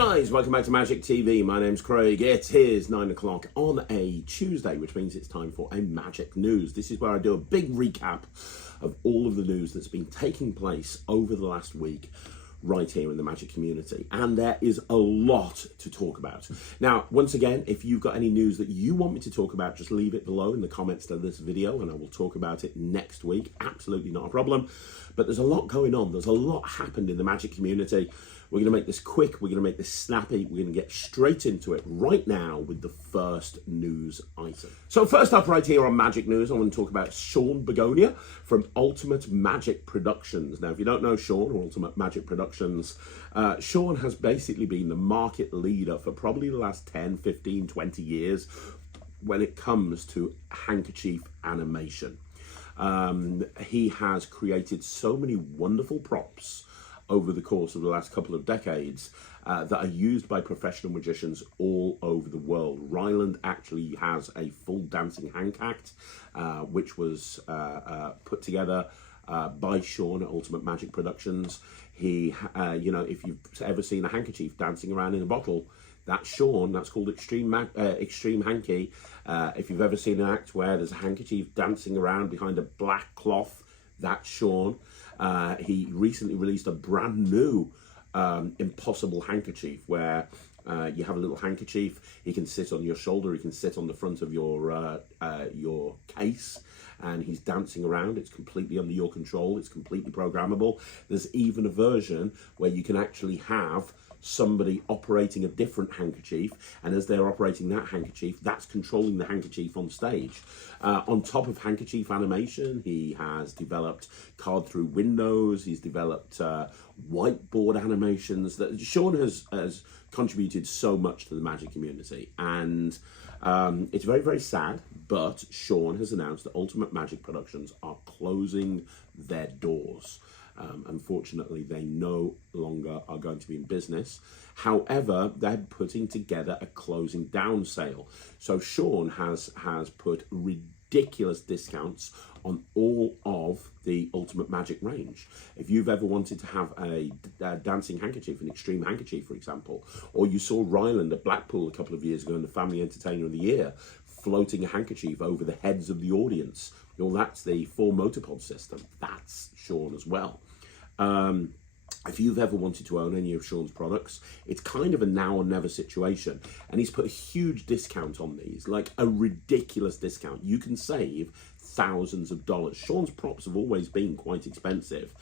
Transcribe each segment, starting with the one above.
guys, welcome back to Magic TV. My name's Craig. It is 9 o'clock on a Tuesday, which means it's time for a Magic News. This is where I do a big recap of all of the news that's been taking place over the last week right here in the Magic community. And there is a lot to talk about. Now, once again, if you've got any news that you want me to talk about, just leave it below in the comments to this video and I will talk about it next week. Absolutely not a problem. But there's a lot going on. There's a lot happened in the Magic community. We're going to make this quick. We're going to make this snappy. We're going to get straight into it right now with the first news item. So first up right here on Magic News, I want to talk about Sean Begonia from Ultimate Magic Productions. Now, if you don't know Sean or Ultimate Magic Productions, Sean has basically been the market leader for probably the last 10, 15, 20 years when it comes to handkerchief animation. He has created so many wonderful props over the course of the last couple of decades that are used by professional magicians all over the world. Ryland actually has a full dancing hand act, which was put together by Sean at Ultimate Magic Productions. He, if you've ever seen a handkerchief dancing around in a bottle, that's Sean. That's called Extreme Hanky. If you've ever seen an act where there's a handkerchief dancing around behind a black cloth, that's Sean. He recently released a brand new impossible handkerchief where you have a little handkerchief. He can sit on your shoulder. He can sit on the front of your case, and he's dancing around. It's completely under your control. It's completely programmable. There's even a version where you can actually have somebody operating a different handkerchief, and as they're operating that handkerchief, that's controlling the handkerchief on stage. On top of handkerchief animation, he has developed card through windows. He's developed whiteboard animations. That Sean has contributed so much to the Magic community, and it's very, very sad, but Sean has announced that Ultimate Magic Productions are closing their doors. Unfortunately, they no longer are going to be in business. However, they're putting together a closing down sale. So Sean has put ridiculous discounts on all of the Ultimate Magic range. If you've ever wanted to have a dancing handkerchief, an extreme handkerchief, for example, or you saw Ryland at Blackpool a couple of years ago in the Family Entertainer of the Year, floating a handkerchief over the heads of the audience, well, that's the 4 Motopod system. That's Sean as well. If you've ever wanted to own any of Sean's products, it's kind of a now or never situation. And he's put a huge discount on these, like a ridiculous discount. You can save thousands of dollars. Sean's props have always been quite expensive,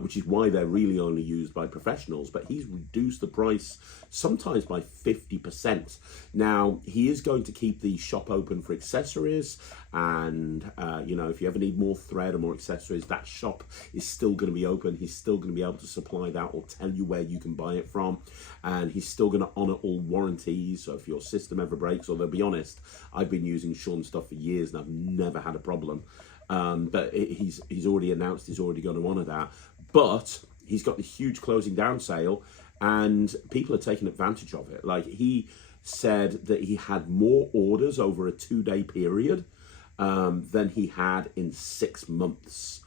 which is why they're really only used by professionals, but he's reduced the price sometimes by 50%. Now, he is going to keep the shop open for accessories, and if you ever need more thread or more accessories, that shop is still going to be open. He's still going to be able to supply that or tell you where you can buy it from, and he's still going to honor all warranties. So if your system ever breaks, although be honest, I've been using Sean's stuff for years and I've never had a problem. But he's already announced he's already going to honor that. But he's got the huge closing down sale, and people are taking advantage of it. Like, he said that he had more orders over a 2-day period than he had in 6 months,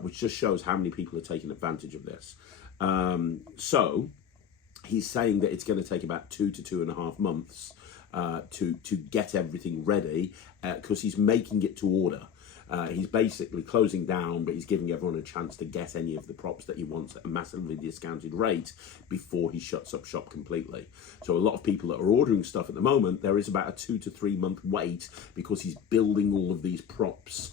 which just shows how many people are taking advantage of this. So he's saying that it's going to take about 2 to 2.5 months to get everything ready, because he's making it to order. He's basically closing down, but he's giving everyone a chance to get any of the props that he wants at a massively discounted rate before he shuts up shop completely. So a lot of people that are ordering stuff at the moment, there is about a 2 to 3 month wait because he's building all of these props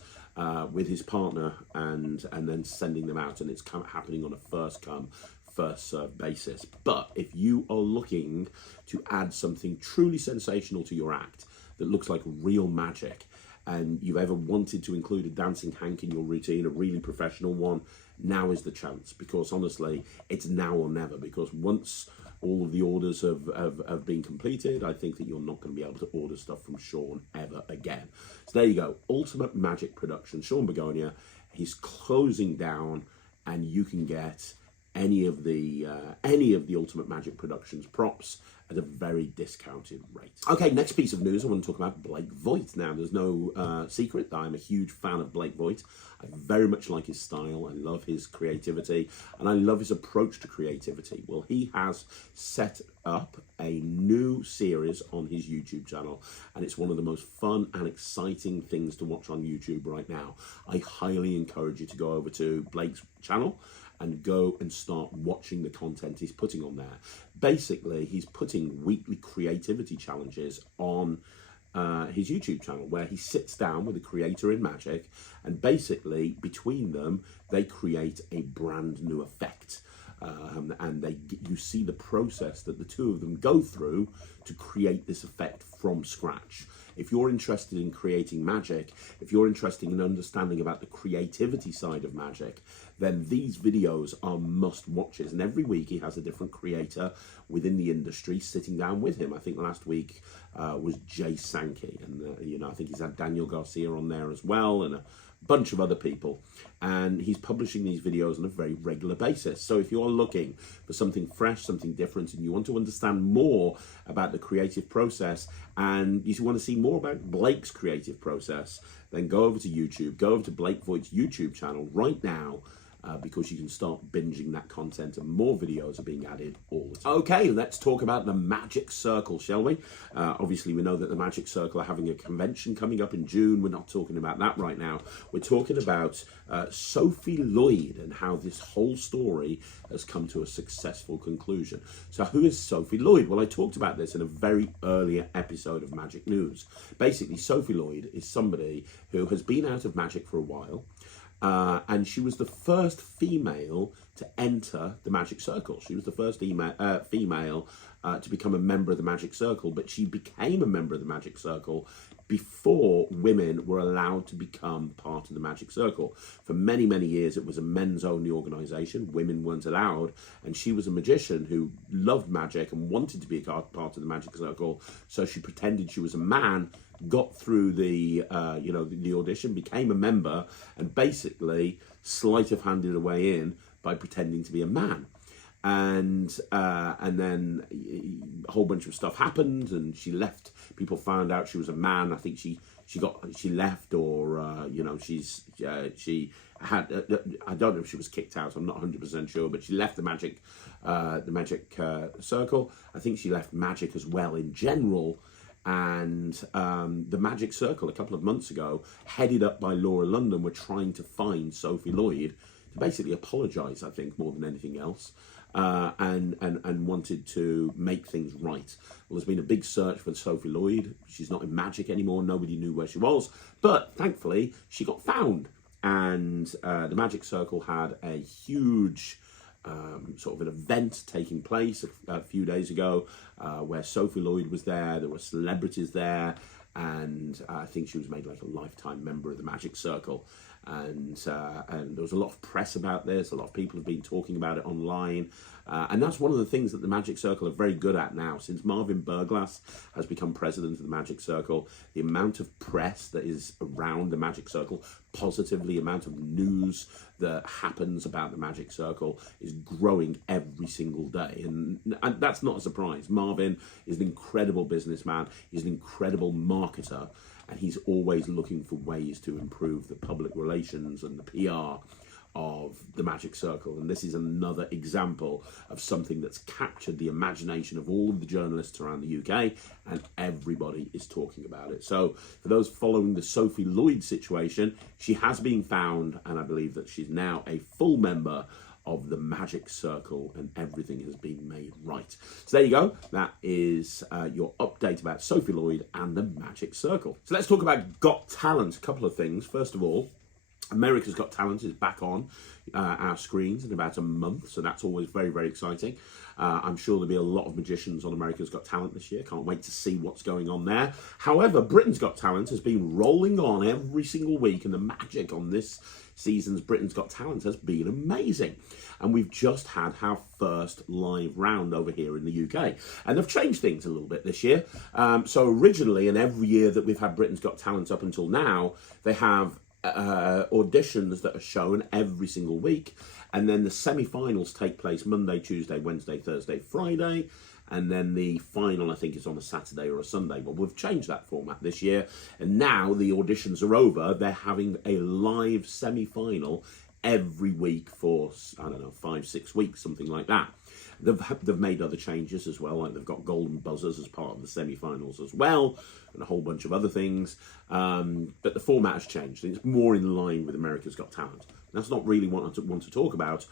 with his partner and then sending them out, and it's happening on a first come, first serve basis. But if you are looking to add something truly sensational to your act that looks like real magic, and you've ever wanted to include a dancing hank in your routine, a really professional one, now is the chance. Because honestly, it's now or never. Because once all of the orders have been completed, I think that you're not going to be able to order stuff from Sean ever again. So there you go, Ultimate Magic Productions, Sean Begonia. He's closing down, and you can get any of the Ultimate Magic Productions props at a very discounted rate. Okay, next piece of news, I want to talk about Blake Voit. Now, there's no secret that I'm a huge fan of Blake Voit. I very much like his style, I love his creativity, and I love his approach to creativity. Well, he has set up a new series on his YouTube channel, and it's one of the most fun and exciting things to watch on YouTube right now. I highly encourage you to go over to Blake's channel and go and start watching the content he's putting on there. Basically, he's putting weekly creativity challenges on his YouTube channel, where he sits down with a creator in Magic, and basically between them they create a brand new effect, and you see the process that the two of them go through to create this effect from scratch. If you're interested in creating magic, if you're interested in understanding about the creativity side of magic, then these videos are must watches. And every week he has a different creator within the industry sitting down with him. I think last week was Jay Sankey, and I think he's had Daniel Garcia on there as well, and a bunch of other people, and he's publishing these videos on a very regular basis. So if you're looking for something fresh, something different, and you want to understand more about the creative process, and you want to see more about Blake's creative process, then go over to YouTube, go over to Blake Voit's YouTube channel right now, because you can start binging that content, and more videos are being added all the time. Okay, let's talk about the Magic Circle, shall we? Obviously, we know that the Magic Circle are having a convention coming up in June. We're not talking about that right now. We're talking about Sophie Lloyd and how this whole story has come to a successful conclusion. So who is Sophie Lloyd? Well, I talked about this in a very earlier episode of Magic News. Basically, Sophie Lloyd is somebody who has been out of Magic for a while, and she was the first female to enter the Magic Circle. She was the first female to become a member of the Magic Circle, but she became a member of the Magic Circle before women were allowed to become part of the Magic Circle. For many, many years, it was a men's-only organisation. Women weren't allowed, and she was a magician who loved magic and wanted to be a part of the Magic Circle, so she pretended she was a man, got through the audition, became a member, and basically sleight of handed her way in by pretending to be a man. And then a whole bunch of stuff happened, and she left. People found out she was a man. I think she left, or she had. I don't know if she was kicked out. I'm not 100% sure, but she left the Magic Circle. I think she left Magic as well in general. And the Magic Circle a couple of months ago, headed up by Laura London, were trying to find Sophie Lloyd to basically apologise, I think, more than anything else, and wanted to make things right. Well, there's been a big search for Sophie Lloyd. She's not in Magic anymore. Nobody knew where she was, but thankfully she got found. And the Magic Circle had a huge sort of an event taking place a few days ago, where Sophie Lloyd was there. There were celebrities there, and I think she was made like a lifetime member of the Magic Circle. And there was a lot of press about this. A lot of people have been talking about it online. And that's one of the things that the Magic Circle are very good at now. Since Marvin Burglass has become president of the Magic Circle, the amount of press that is around the Magic Circle, positively, the amount of news that happens about the Magic Circle is growing every single day. And that's not a surprise. Marvin is an incredible businessman. He's an incredible marketer. And he's always looking for ways to improve the public relations and the PR of the Magic Circle. And this is another example of something that's captured the imagination of all of the journalists around the UK, and everybody is talking about it. So for those following the Sophie Lloyd situation, she has been found, and I believe that she's now a full member of the Magic Circle, and everything has been made right. So there you go. That is your update about Sophie Lloyd and the Magic Circle. So let's talk about Got Talent. A couple of things. First of all, America's Got Talent is back on our screens in about a month, so that's always very, very exciting. I'm sure there'll be a lot of magicians on America's Got Talent this year. Can't wait to see what's going on there. However, Britain's Got Talent has been rolling on every single week, and the magic on this season's Britain's Got Talent has been amazing. And we've just had our first live round over here in the UK. And they've changed things a little bit this year. So originally, and every year that we've had Britain's Got Talent up until now, they have auditions that are shown every single week, and then the semi-finals take place Monday, Tuesday, Wednesday, Thursday, Friday, and then the final, I think, is on a Saturday or a Sunday. But we've changed that format this year, and now the auditions are over. They're having a live semi-final every week for, I don't know, 5-6 weeks, something like that. They've made other changes as well, like they've got golden buzzers as part of the semi-finals as well, and a whole bunch of other things. But the format has changed. It's more in line with America's Got Talent. That's not really what I want to talk about.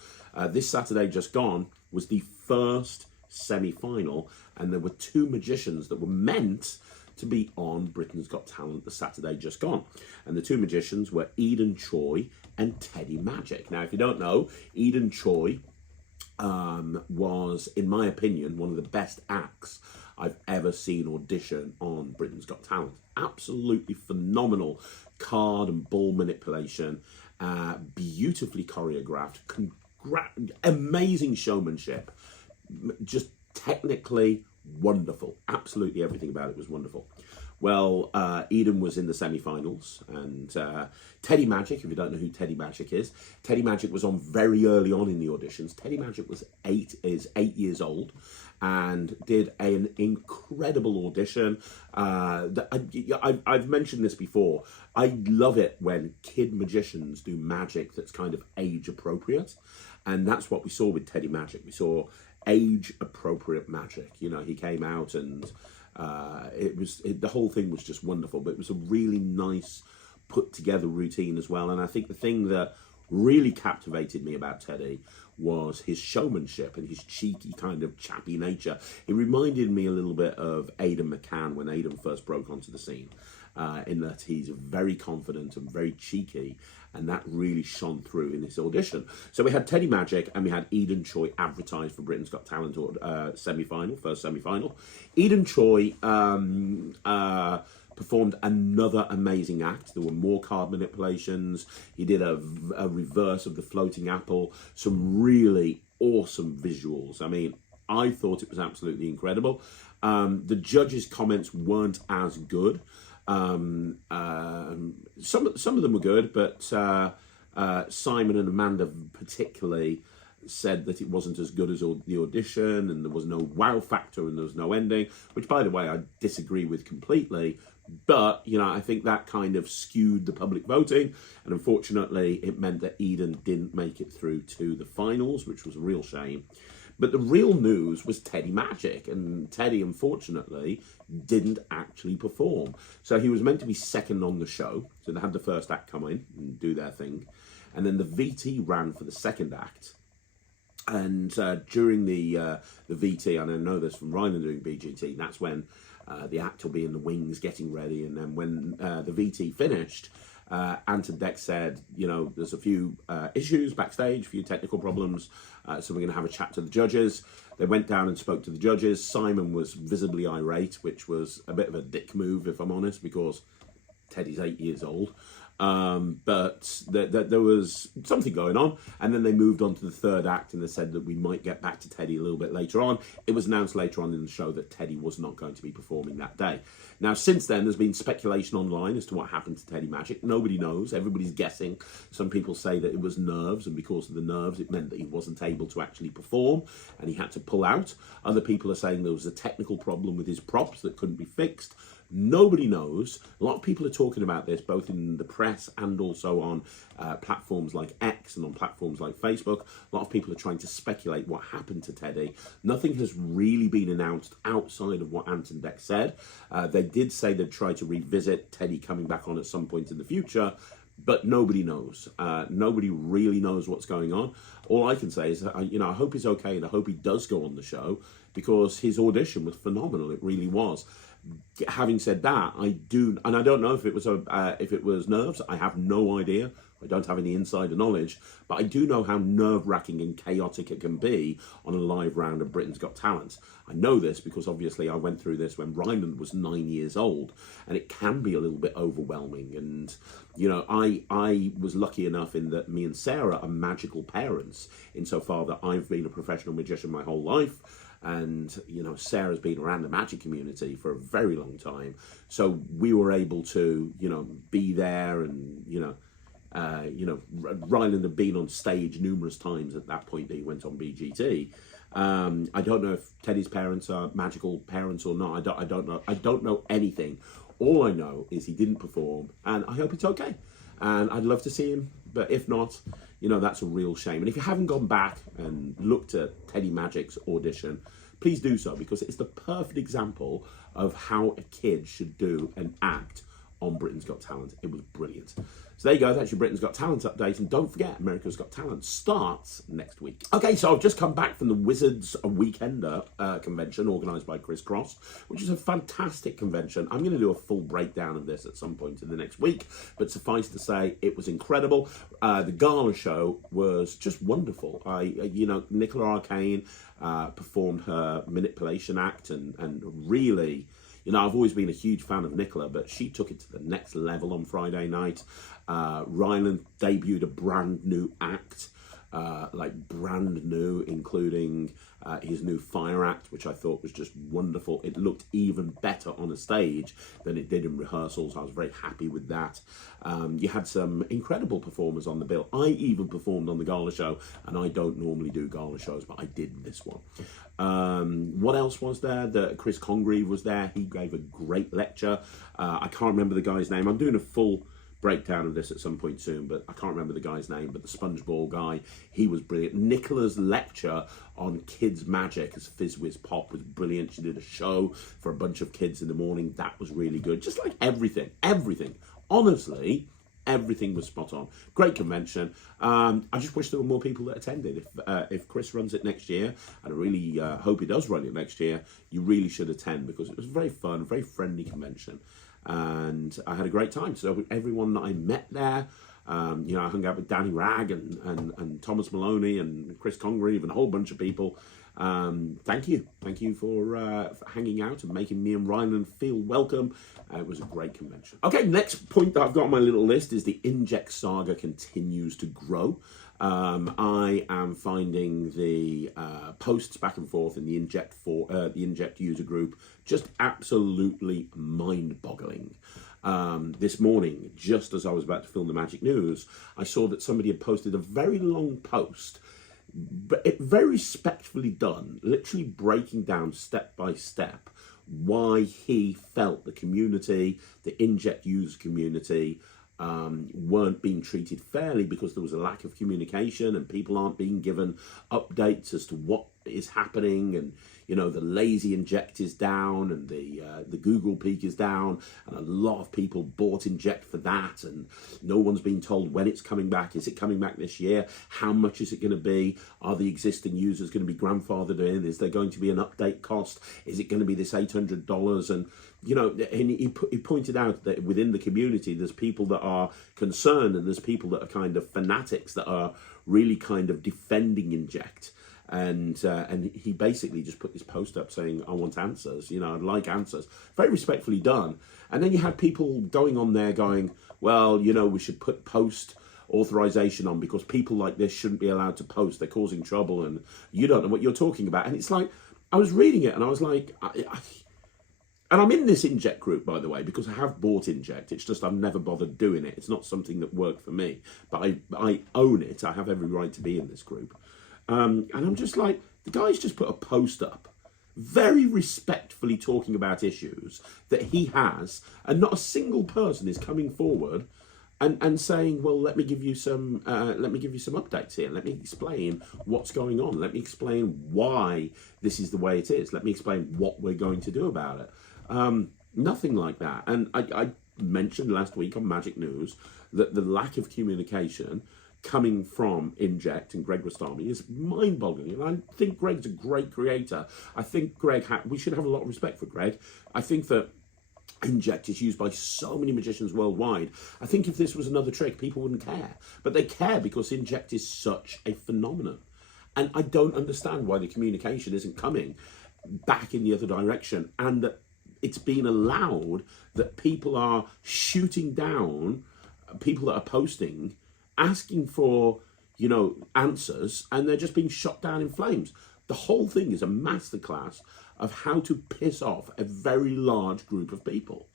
This Saturday just gone was the first semi-final, and there were 2 magicians that were meant to be on Britain's Got Talent the Saturday just gone. And the 2 magicians were Eden Choi and Teddy Magic. Now, if you don't know, Eden Choi was, in my opinion, one of the best acts I've ever seen audition on Britain's Got Talent. Absolutely phenomenal card and ball manipulation, beautifully choreographed, amazing showmanship, just technically wonderful. Absolutely everything about it was wonderful. Well, Eden was in the semi-finals, and Teddy Magic, if you don't know who Teddy Magic is, Teddy Magic was on very early on in the auditions. Teddy Magic was 8 years old and did an incredible audition. I've mentioned this before. I love it when kid magicians do magic that's kind of age appropriate, and that's what we saw with Teddy Magic. We saw age appropriate magic. You know, he came out and the whole thing was just wonderful, but it was a really nice put together routine as well. And I think the thing that really captivated me about Teddy was his showmanship and his cheeky kind of chappy nature. It reminded me a little bit of Aidan McCann when Aidan first broke onto the scene, in that he's very confident and very cheeky, and that really shone through in this audition. So we had Teddy Magic and we had Eden Choi advertised for Britain's Got Talent semi-final, first semi-final. Eden Choi performed another amazing act. There were more card manipulations. He did a reverse of the floating apple. Some really awesome visuals. I mean, I thought it was absolutely incredible. The judges' comments weren't as good. Some of them were good, but Simon and Amanda particularly said that it wasn't as good as the audition, and there was no wow factor and there was no ending, which, by the way, I disagree with completely. But, you know, I think that kind of skewed the public voting, and unfortunately it meant that Eden didn't make it through to the finals, which was a real shame. But the real news was Teddy Magic, and Teddy, unfortunately, didn't actually perform. So he was meant to be second on the show, so they had the first act come in and do their thing, and then the VT ran for the second act. And during the VT, and I know this from Ryland doing BGT, that's when the act will be in the wings getting ready, and then when the VT finished, Anton Deck said, you know, there's a few issues backstage, a few technical problems, so we're going to have a chat to the judges. They went down and spoke to the judges. Simon was visibly irate, which was a bit of a dick move, if I'm honest, because Teddy's 8 years old. But there was something going on, and then they moved on to the third act, and they said that we might get back to Teddy a little bit later on. It was announced later on in the show that Teddy was not going to be performing that day. Now, since then, there's been speculation online as to what happened to Teddy Magic. Nobody knows. Everybody's guessing. Some people say that it was nerves, and because of the nerves, it meant that he wasn't able to actually perform, and he had to pull out. Other people are saying there was a technical problem with his props that couldn't be fixed. Nobody knows. A lot of people are talking about this, both in the press and also on platforms like X and on platforms like Facebook. A lot of people are trying to speculate what happened to Teddy. Nothing has really been announced outside of what Anton Deck said. They did say they'd try to revisit Teddy coming back on at some point in the future, but nobody knows. Nobody really knows what's going on. All I can say is that, I hope he's okay, and I hope he does go on the show, because his audition was phenomenal. It really was. Having said that, I don't know if it was nerves. I have no idea. I don't have any insider knowledge, but I do know how nerve-wracking and chaotic it can be on a live round of Britain's Got Talent. I know this because obviously I went through this when Ryland was 9 years old, and it can be a little bit overwhelming. And I was lucky enough in that me and Sarah are magical parents, insofar that I've been a professional magician my whole life. And, Sarah's been around the magic community for a very long time. So we were able to, be there and, Ryland had been on stage numerous times at that point that he went on BGT. I don't know if Teddy's parents are magical parents or not. I don't know. I don't know anything. All I know is he didn't perform, and I hope it's okay. And I'd love to see him, but if not, that's a real shame. And if you haven't gone back and looked at Teddy Magic's audition, please do so, because it's the perfect example of how a kid should do an act on Britain's Got Talent. It was brilliant. So there you go, that's your Britain's Got Talent update. And don't forget, America's Got Talent starts next week. Okay, so I've just come back from the Wizards Weekender convention organised by Chris Cross, which is a fantastic convention. I'm going to do a full breakdown of this at some point in the next week, but suffice to say, it was incredible. The gala show was just wonderful. Nicola Arcane performed her manipulation act and really... I've always been a huge fan of Nicola, but she took it to the next level on Friday night. Ryland debuted a brand new act, brand new, including his new fire act, which I thought was just wonderful. It looked even better on a stage than it did in rehearsals. I was very happy with that. You had some incredible performers on the bill. I even performed on the gala show, and I don't normally do gala shows, but I did this one. What else was there? Chris Congreve was there. He gave a great lecture. I can't remember the guy's name. I'm doing a full breakdown of this at some point soon, but I can't remember the guy's name, but the spongeball guy, he was brilliant. Nicola's lecture on kids magic as Fizzwiz Pop was brilliant. She did a show for a bunch of kids in the morning. That was really good. Just like everything. Honestly, everything was spot on. Great convention. I just wish there were more people that attended. If Chris runs it next year, and I really hope he does run it next year, you really should attend, because it was very fun, very friendly convention. And I had a great time. So everyone that I met there, I hung out with Danny Ragg and Thomas Maloney and Chris Congreve and a whole bunch of people. Thank you for hanging out and making me and Ryland feel welcome. It was a great convention. Okay, next point that I've got on my little list is the Inject Saga continues to grow. I am finding the posts back and forth in the Inject user group just absolutely mind-boggling. This morning, just as I was about to film the Magic News, I saw that somebody had posted a very long post, but it very respectfully done, literally breaking down step by step why he felt the community, the Inject user community, weren't being treated fairly because there was a lack of communication and people aren't being given updates as to what is happening, and the lazy Inject is down and the Google peak is down, and a lot of people bought Inject for that, and no one's been told when it's coming back. Is it coming back this year? How much is it going to be? Are the existing users going to be grandfathered in? Is there going to be an update cost? Is it going to be this $800? And and he pointed out that within the community, there's people that are concerned and there's people that are kind of fanatics that are really kind of defending Inject. And he basically just put this post up saying, I want answers, I'd like answers. Very respectfully done. And then you had people going on there going, well, we should put post authorization on because people like this shouldn't be allowed to post. They're causing trouble and you don't know what you're talking about. And it's like, I was reading it and I was like, and I'm in this Inject group, by the way, because I have bought Inject. It's just I've never bothered doing it. It's not something that worked for me. But I own it. I have every right to be in this group. And I'm just like, the guy's just put a post up, very respectfully talking about issues that he has, and not a single person is coming forward and saying, well, let me give you some updates here. Let me explain what's going on. Let me explain why this is the way it is. Let me explain what we're going to do about it. Nothing like that. And I mentioned last week on Magic News that the lack of communication coming from Inject and Greg Rostami is mind-boggling. And I think Greg's a great creator. I think we should have a lot of respect for Greg. I think that Inject is used by so many magicians worldwide. I think if this was another trick, people wouldn't care. But they care because Inject is such a phenomenon. And I don't understand why the communication isn't coming back in the other direction, and that it's been allowed that people are shooting down people that are posting, asking for, answers, and they're just being shot down in flames. The whole thing is a masterclass of how to piss off a very large group of people.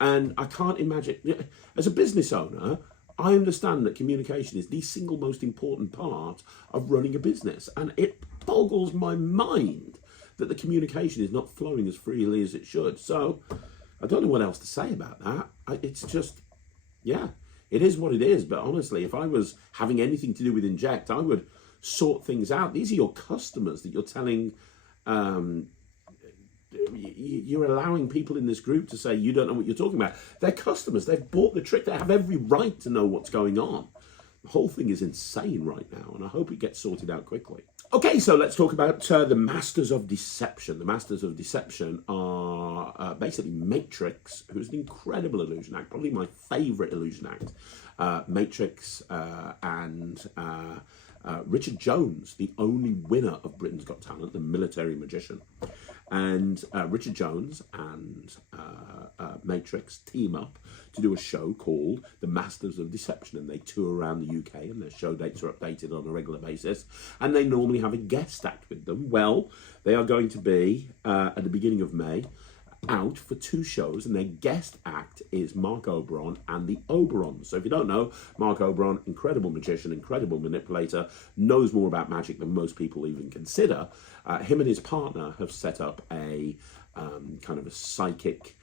And I can't imagine, as a business owner, I understand that communication is the single most important part of running a business, and it boggles my mind that the communication is not flowing as freely as it should. So I don't know what else to say about that. It's just, yeah, it is what it is. But honestly, if I was having anything to do with Inject, I would sort things out. These are your customers that you're telling. You're allowing people in this group to say you don't know what you're talking about. They're customers. They've bought the trick. They have every right to know what's going on. The whole thing is insane right now, and I hope it gets sorted out quickly. Okay, so let's talk about the Masters of Deception. The Masters of Deception are basically Matrix, who's an incredible illusion act, probably my favourite illusion act. Matrix and Richard Jones, the only winner of Britain's Got Talent, the military magician. And Richard Jones and Matrix team up to do a show called The Masters of Deception, and they tour around the UK, and their show dates are updated on a regular basis, and they normally have a guest act with them. Well, they are going to be, at the beginning of May, out for 2 shows, and their guest act is Mark Oberon and the Oberons. So if you don't know, Mark Oberon, incredible magician, incredible manipulator, knows more about magic than most people even consider. Him and his partner have set up a kind of a psychic,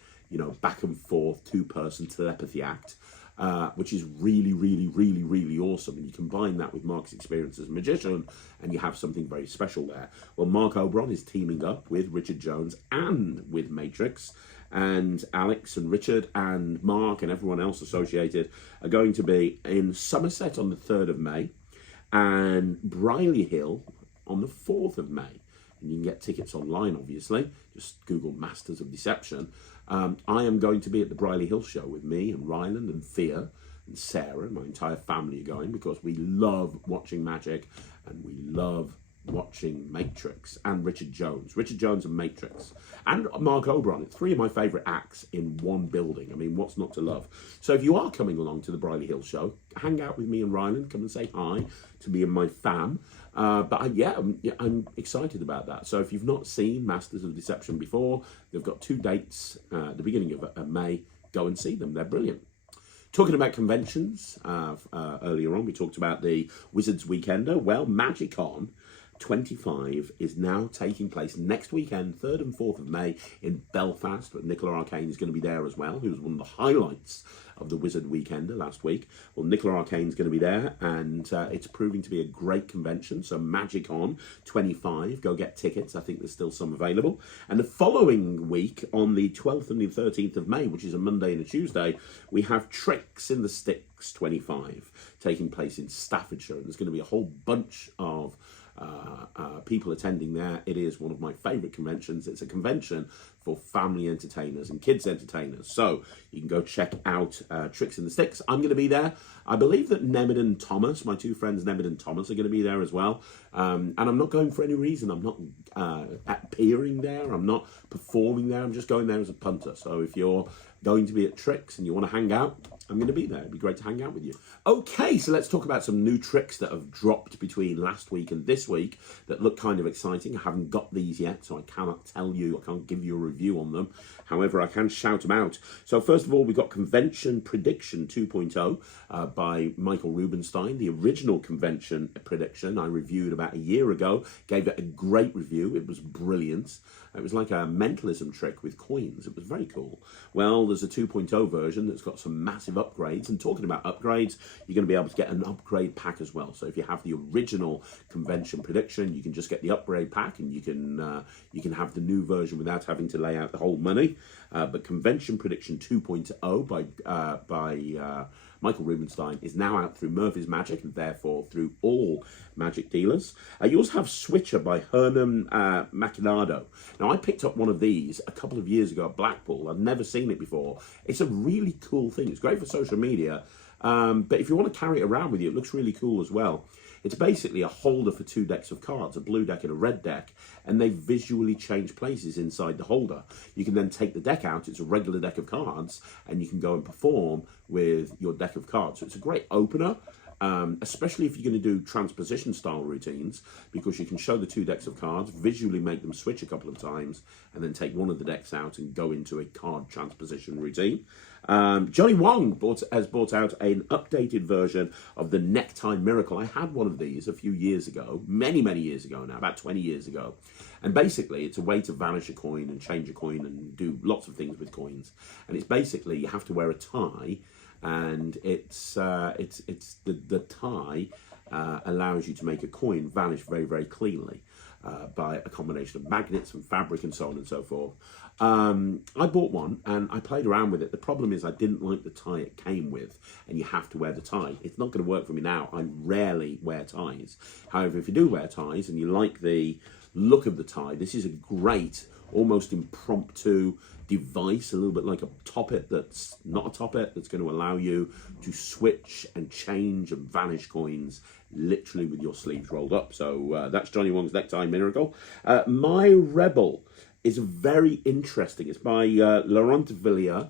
back and forth 2-person telepathy act, which is really, really, really, really awesome. And you combine that with Mark's experience as a magician, and you have something very special there. Well, Mark Oberon is teaming up with Richard Jones and with Matrix, and Alex and Richard and Mark and everyone else associated are going to be in Somerset on the 3rd of May and Brierley Hill on the 4th of May. And you can get tickets online, obviously. Just Google Masters of Deception. I am going to be at the Brierley Hill show with me and Ryland and Thea and Sarah, and my entire family are going, because we love watching magic and we love watching Matrix and Richard Jones. Richard Jones and Matrix. And Mark Oberon. It's 3 of my favourite acts in one building. I mean, what's not to love? So if you are coming along to the Brierley Hill show, hang out with me and Ryland. Come and say hi to me and my fam. I'm excited about that. So if you've not seen Masters of Deception before, they've got 2 dates at the beginning of May. Go and see them. They're brilliant. Talking about conventions, earlier on we talked about the Wizards Weekender. Well, MagicCon 25 is now taking place next weekend, 3rd and 4th of May in Belfast. But Nicola Arcane is going to be there as well, who was one of the highlights of the Wizard Weekender last week. Well, Nicola Arcane is going to be there, and it's proving to be a great convention. So MagicCon 25, go get tickets. I think there's still some available. And the following week, on the 12th and the 13th of May, which is a Monday and a Tuesday, we have Tricks in the Sticks 25 taking place in Staffordshire. And there's going to be a whole bunch of people attending there. It is one of my favourite conventions. It's a convention for family entertainers and kids entertainers. So you can go check out Tricks in the Sticks. I'm going to be there. I believe that Nemid and Thomas, my 2 friends Nemid and Thomas, are going to be there as well. And I'm not going for any reason. I'm not appearing there. I'm not performing there. I'm just going there as a punter. So if you're going to be at Tricks and you want to hang out, I'm going to be there. It'd be great to hang out with you. Okay, so let's talk about some new tricks that have dropped between last week and this week that look kind of exciting. I haven't got these yet, so I cannot tell you, I can't give you a review on them. However, I can shout them out. So first of all, we've got Convention Prediction 2.0 by Michael Rubenstein. The original Convention Prediction I reviewed about a year ago, gave it a great review. It was brilliant. It was like a mentalism trick with coins. It was very cool. Well, there's a 2.0 version that's got some massive upgrades. And talking about upgrades, you're going to be able to get an upgrade pack as well. So if you have the original Convention Prediction, you can just get the upgrade pack, and you can have the new version without having to lay out the whole money. But Convention Prediction 2.0 by Michael Rubenstein is now out through Murphy's Magic, and therefore through all magic dealers. You also have Switcher by Hernan Machinado. Now, I picked up one of these a couple of years ago at Blackpool. I've never seen it before. It's a really cool thing. It's great for social media, but if you want to carry it around with you, it looks really cool as well. It's basically a holder for 2 decks of cards, a blue deck and a red deck, and they visually change places inside the holder. You can then take the deck out, it's a regular deck of cards, and you can go and perform with your deck of cards. So it's a great opener, especially if you're going to do transposition style routines, because you can show the 2 decks of cards, visually make them switch a couple of times, and then take one of the decks out and go into a card transposition routine. Johnny Wong has brought out an updated version of the Necktie Miracle. I had one of these a few years ago, many years ago now, about 20 years ago. And basically, it's a way to vanish a coin and change a coin and do lots of things with coins. And it's basically, you have to wear a tie, and it's the tie allows you to make a coin vanish very cleanly by a combination of magnets and fabric and so on and so forth. I bought one and I played around with it. The problem is I didn't like the tie it came with, and you have to wear the tie. It's not going to work for me now. I rarely wear ties. However, if you do wear ties and you like the look of the tie, this is a great, almost impromptu device, a little bit like a top-it that's not a top-it, that's going to allow you to switch and change and vanish coins literally with your sleeves rolled up. So that's Johnny Wong's Necktie Miracle. My Rebel is very interesting. It's by Laurent Villiers,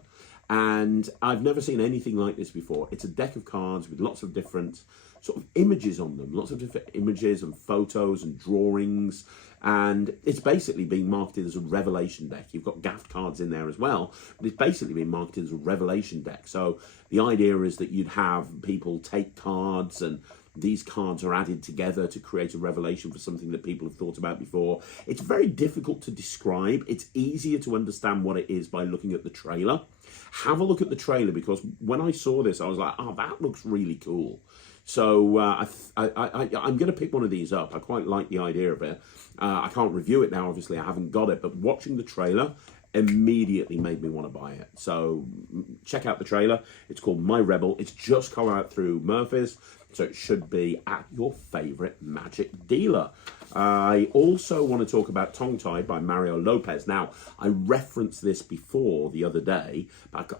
and I've never seen anything like this before. It's a deck of cards with lots of different sort of images on them, lots of different images and photos and drawings, and it's basically being marketed as a revelation deck. You've got gaffed cards in there as well, but it's basically being marketed as a revelation deck. So the idea is that you'd have people take cards, and these cards are added together to create a revelation for something that people have thought about before. It's very difficult to describe. It's easier to understand what it is by looking at the trailer. Have a look at the trailer, because when I saw this, I was like, oh, that looks really cool. So I'm going to pick one of these up. I quite like the idea of it. I can't review it now, obviously I haven't got it, but watching the trailer immediately made me want to buy it. So check out the trailer. It's called My Rebel. It's just come out through Murphy's, so it should be at your favourite magic dealer. I also want to talk about Tongue Tied by Mario Lopez. Now, I referenced this before the other day, but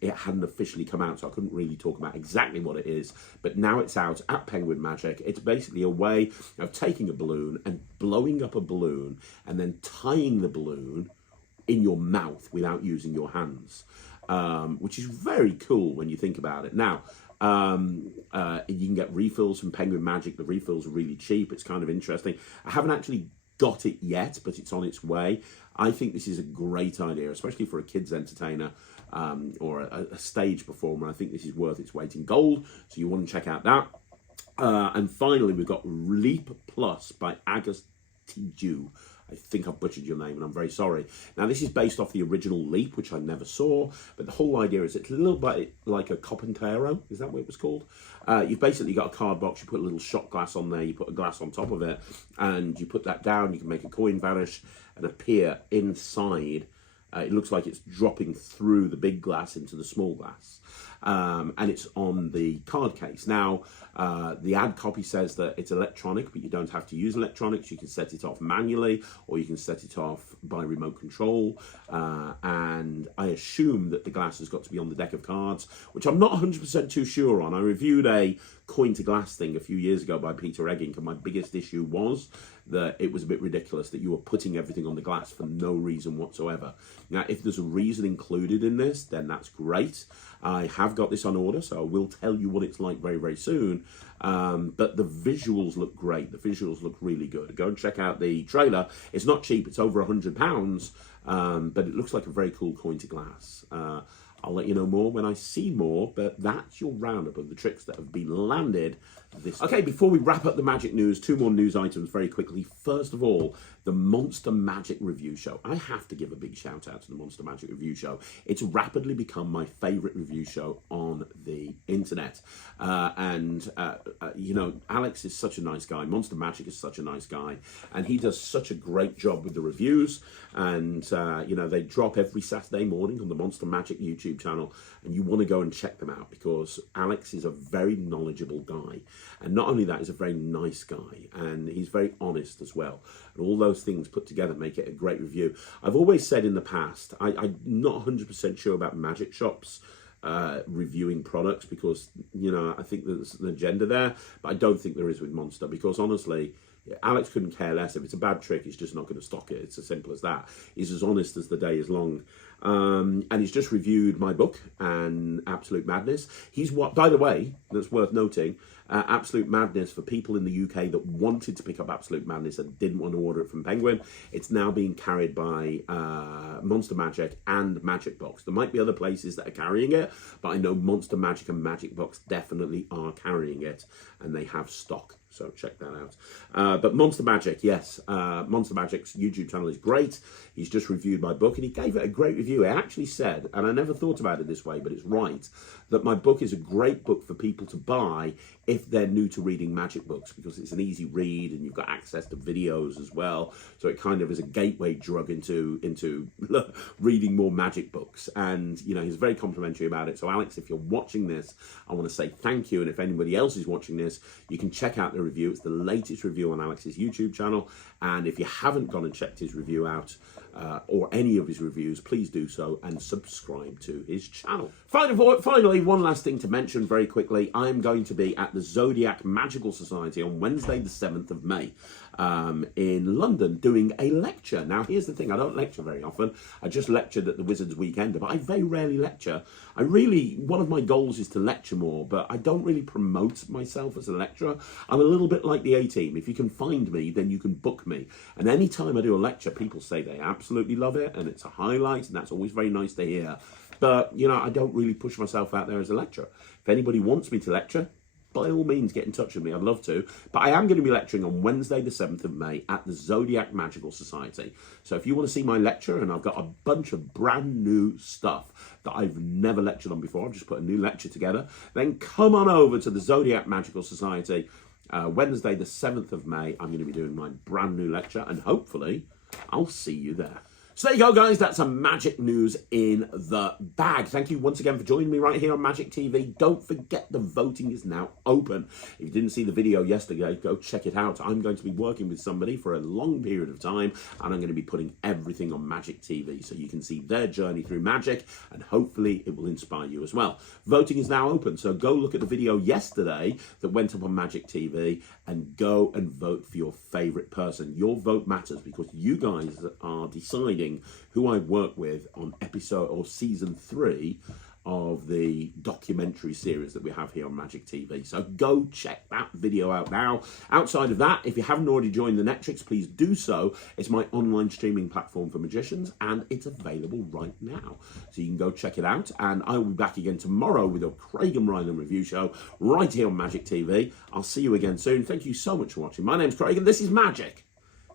it hadn't officially come out, so I couldn't really talk about exactly what it is. But now it's out at Penguin Magic. It's basically a way of taking a balloon and blowing up a balloon and then tying the balloon in your mouth without using your hands, which is very cool when you think about it. Now, you can get refills from Penguin Magic. The refills are really cheap. It's kind of interesting. I haven't actually got it yet, but it's on its way. I think this is a great idea, especially for a kids entertainer or a stage performer. I think this is worth its weight in gold, so you want to check out that. And finally, we've got Leap Plus by Agus Tiju. I think I've butchered your name, and I'm very sorry. Now, this is based off the original Leap, which I never saw, but the whole idea is it's a little bit like a Copantero. Is that what it was called? You've basically got a card box, you put a little shot glass on there, you put a glass on top of it, and you put that down, you can make a coin vanish and appear inside. It looks like it's dropping through the big glass into the small glass. And it's on the card case. Now, the ad copy says that it's electronic, but you don't have to use electronics. You can set it off manually, or you can set it off by remote control. And I assume that the glass has got to be on the deck of cards, which I'm not 100% too sure on. I reviewed a coin to glass thing a few years ago by Peter Egging, and my biggest issue was that it was a bit ridiculous that you were putting everything on the glass for no reason whatsoever. Now, if there's a reason included in this, then that's great. I have got this on order, so I will tell you what it's like very soon. But the visuals look great. The visuals look really good. Go and check out the trailer. It's not cheap. It's over £100, but it looks like a very cool coin to glass. I'll let you know more when I see more, but that's your roundup of the tricks that have been landed this week. Okay, before we wrap up the magic news, two more news items very quickly. First of all, the Monster Magic Review Show. I have to give a big shout out to the Monster Magic Review Show. It's rapidly become my favourite review show on the internet. You know, Alex is such a nice guy. Monster Magic is such a nice guy. And he does such a great job with the reviews. And, you know, they drop every Saturday morning on the Monster Magic YouTube channel. And you want to go and check them out, because Alex is a very knowledgeable guy. And not only that, he's a very nice guy. And he's very honest as well. And all those things put together make it a great review. I've always said in the past, I'm not 100% sure about magic shops reviewing products, because, you know, I think there's an agenda there, but I don't think there is with Monster, because honestly, Alex couldn't care less. If it's a bad trick, he's just not going to stock it. It's as simple as that. He's as honest as the day is long. and he's just reviewed my book, and Absolute Madness. He's what, by the way, that's worth noting, Absolute Madness, for people in the UK that wanted to pick up Absolute Madness and didn't want to order it from Penguin, it's now being carried by Monster Magic and Magic Box. There might be other places that are carrying it, but I know Monster Magic and Magic Box definitely are carrying it, and they have stock. So check that out. But Monster Magic, yes. Monster Magic's YouTube channel is great. He's just reviewed my book, and he gave it a great review. He actually said, and I never thought about it this way, but it's right, that my book is a great book for people to buy if they're new to reading magic books, because it's an easy read and you've got access to videos as well. So it kind of is a gateway drug into reading more magic books. And, you know, he's very complimentary about it. So Alex, if you're watching this, I want to say thank you. And if anybody else is watching this, you can check out the review. It's the latest review on Alex's YouTube channel. And if you haven't gone and checked his review out, or any of his reviews, please do so and subscribe to his channel. Finally, one last thing to mention very quickly. I'm going to be at the Zodiac Magical Society on Wednesday the 7th of May in London doing a lecture. Now, here's the thing. I don't lecture very often. I just lectured at the Wizards Weekend, but I very rarely lecture. One of my goals is to lecture more, but I don't really promote myself as a lecturer. I'm a little bit like the A-Team. If you can find me, then you can book me. And any time I do a lecture, people say they absolutely love it and it's a highlight, and that's always very nice to hear. But, you know, I don't really push myself out there as a lecturer. If anybody wants me to lecture, by all means, get in touch with me. I'd love to. But I am going to be lecturing on Wednesday, the 7th of May at the Zodiac Magical Society. So if you want to see my lecture, and I've got a bunch of brand new stuff that I've never lectured on before, I've just put a new lecture together, then come on over to the Zodiac Magical Society. Wednesday, the 7th of May, I'm going to be doing my brand new lecture, and hopefully I'll see you there. So there you go, guys. That's some magic news in the bag. Thank you once again for joining me right here on Magic TV. Don't forget the voting is now open. If you didn't see the video yesterday, go check it out. I'm going to be working with somebody for a long period of time, and I'm going to be putting everything on Magic TV so you can see their journey through Magic, and hopefully it will inspire you as well. Voting is now open, so go look at the video yesterday that went up on Magic TV and go and vote for your favorite person. Your vote matters because you guys are deciding who I work with on episode or season 3 of the documentary series that we have here on Magic TV. So go check that video out now. Outside of that, if you haven't already joined the Netrix, please do so. It's my online streaming platform for magicians, and it's available right now. So you can go check it out, and I will be back again tomorrow with a Craig and Ryland review show right here on Magic TV. I'll see you again soon. Thank you so much for watching. My name's Craig, and this is Magic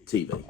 TV.